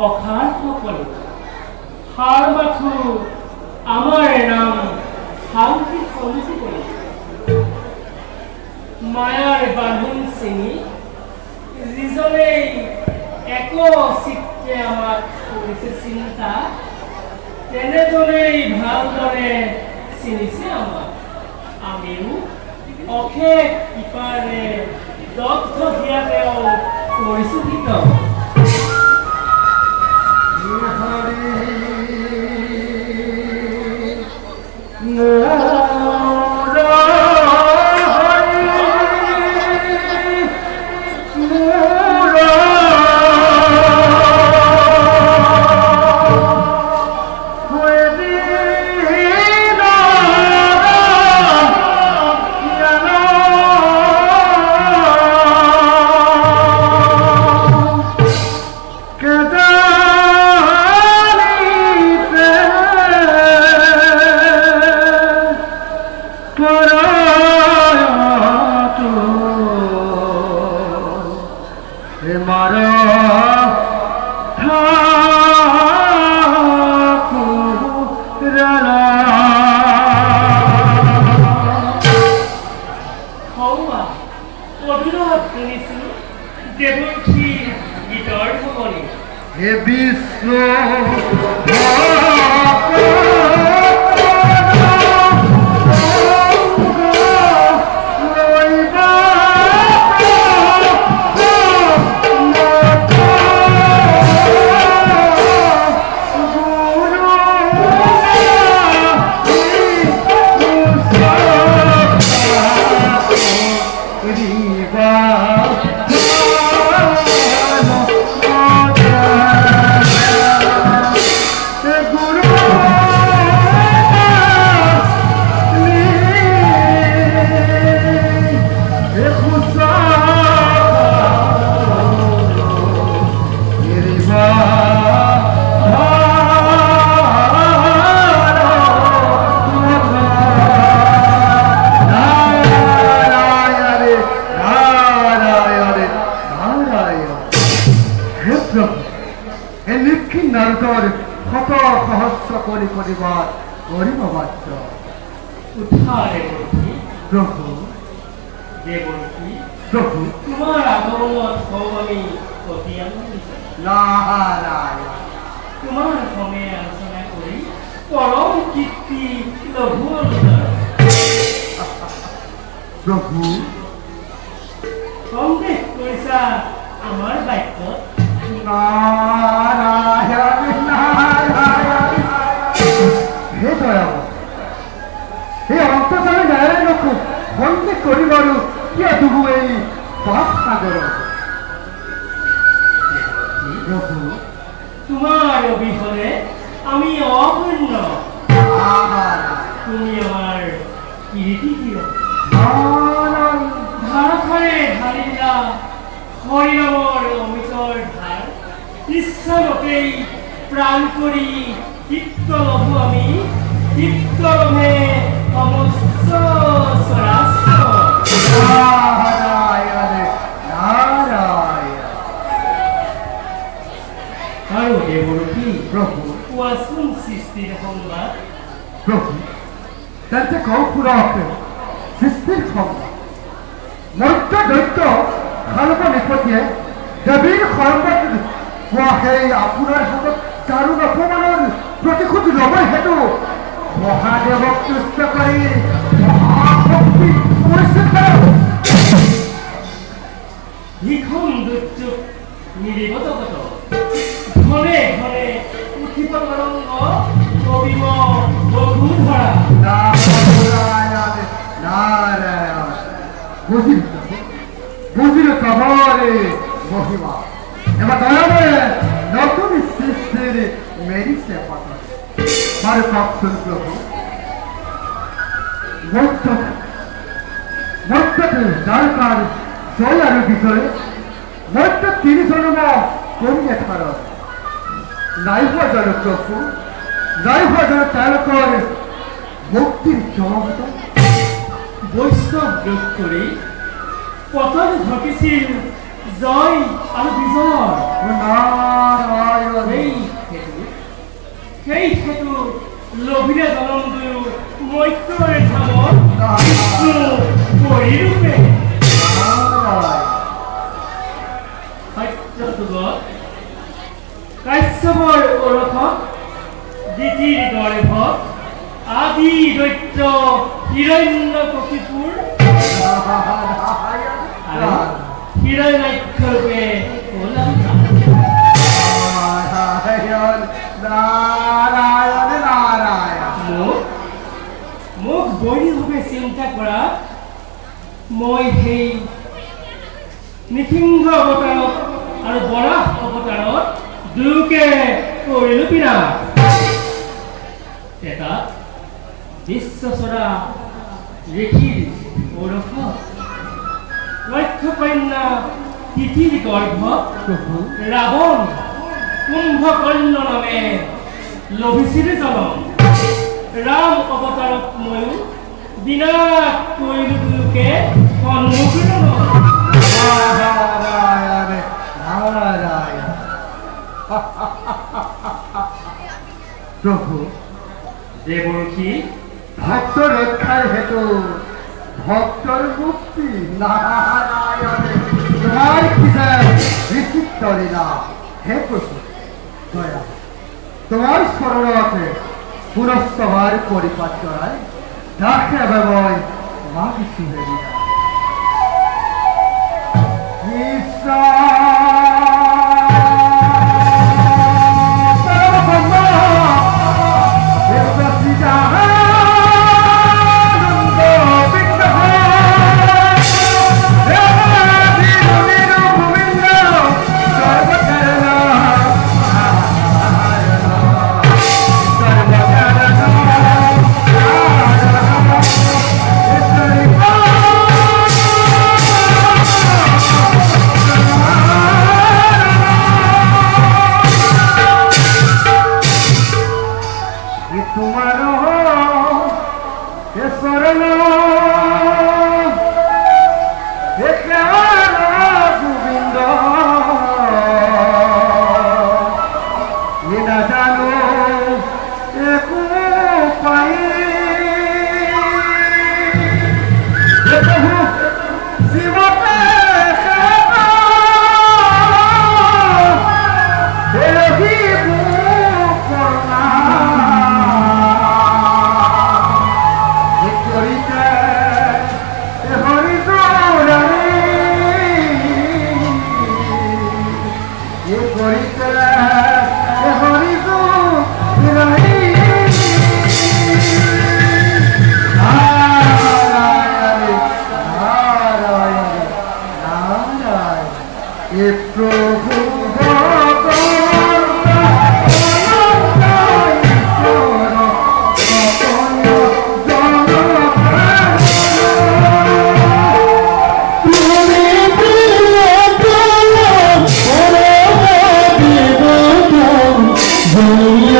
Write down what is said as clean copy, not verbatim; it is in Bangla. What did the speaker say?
অখার সকলে হার মাথু আমার নাম শান্তি সঞ্চি করে মায়ার বাঁধন চিনি যিজনেই এক চিত্তে আমাক কৰিছে চিন্তা তেনেজনেই ভালদৰে চিনিছে আমাক আমিও অশেষ কৃপাৰে দগ্ধ হিয়া তেওঁ কৰিছোঁ গীত তোমার অবিহনে আমি অপূর্ণ তুমি আমার কিরিটি দিও ধারখানে ঢালিলা হরিনামৰ অমিতৰ ধাৰ ইচ্ছা মতেই প্ৰাণ কৰি তৃপ্ত লভো আমি তৃপ্ত লভে সমস্ত আৰু দেৱৰূপী প্ৰভু কোৱাচোন সৃষ্টিৰ সংবাদ প্ৰভু তেন্তে কওঁ পুৰক সৃষ্টিৰ সংবাদ মৰ্ত্য দৈত্য খালক নিপতিয়ে দেৱীৰ সংবাদ কোৱা সেই আপোনাৰ হাতত দাৰুণ অপমানৰ প্ৰতিশোধ ল'বৰ হেতু মহাদেৱক তুষ্ট কৰি মহাশক্তি পৰিচিত ভীষণ দুৰ্যোগ নিৰিবতগত ঘনে ঘনে উঠিব তৰংগ কবিব বধূধৰা বুঝিল তবরে মহিমা এবার দয়াময়ে নতুন সৃষ্টির মেরিছে পাতা মারে পাপসুর প্রভু মধ্যে দ্বারকার দয়ার ভিতরে মধ্য 30 জন্ম করিয়ে ছাড় নাই হওয়া যেন প্রভু নাই হওয়া যেন তারকর মুক্তির চমক বৈষ্ণৱ যোগ কৰি পতন ঘটিছিল জয় আৰু বিজয় নারায়ণ গভীরে জনম দুয়ো মৈত্ৰৰে ধামত বিষ্ণু পৰিৰূপে সত্যযুগত কাশ্যপৰ ওৰথত দিতিৰ গৰ্ভত আদি দৈত্য হিৰণ্যকশিপুৰ আৰু হিৰণ্যাক্ষৰূপে ওলাইছা। নারায়ণ নারায়ণ মোক বৈৰীভাৱে চিন্তা কৰা মই সেই নৃসিংহ অৱতাৰত আৰু বৰাহ অৱতাৰত দুয়োকে কৰিলো বিনাশ। এটা বিশ্বচৰা ঋষিৰ ঔৰসত লক্ষ্যকন্যা তিথিৰ গৰ্ভত ৰাৱণ কুম্ভকৰ্ণ নামে লভিছিল জনম। ৰাম অৱতাৰত ময়ো বিনাশ কৰিলো দুয়োকে সন্মুখীন নারায়ণ নারায়ণ প্রভু দেৱৰ্ষি ভক্ত রক্ষার হেতু ভক্তর মুক্তি নারায়ণ তোমার কিসের ঋষিক তরে না হে প্রভু দয়া তোমার স্মরণতে পুরস্তবার পরিপাত করায় ডাকে ব্যবয় মাগি সুহেরি Hallelujah.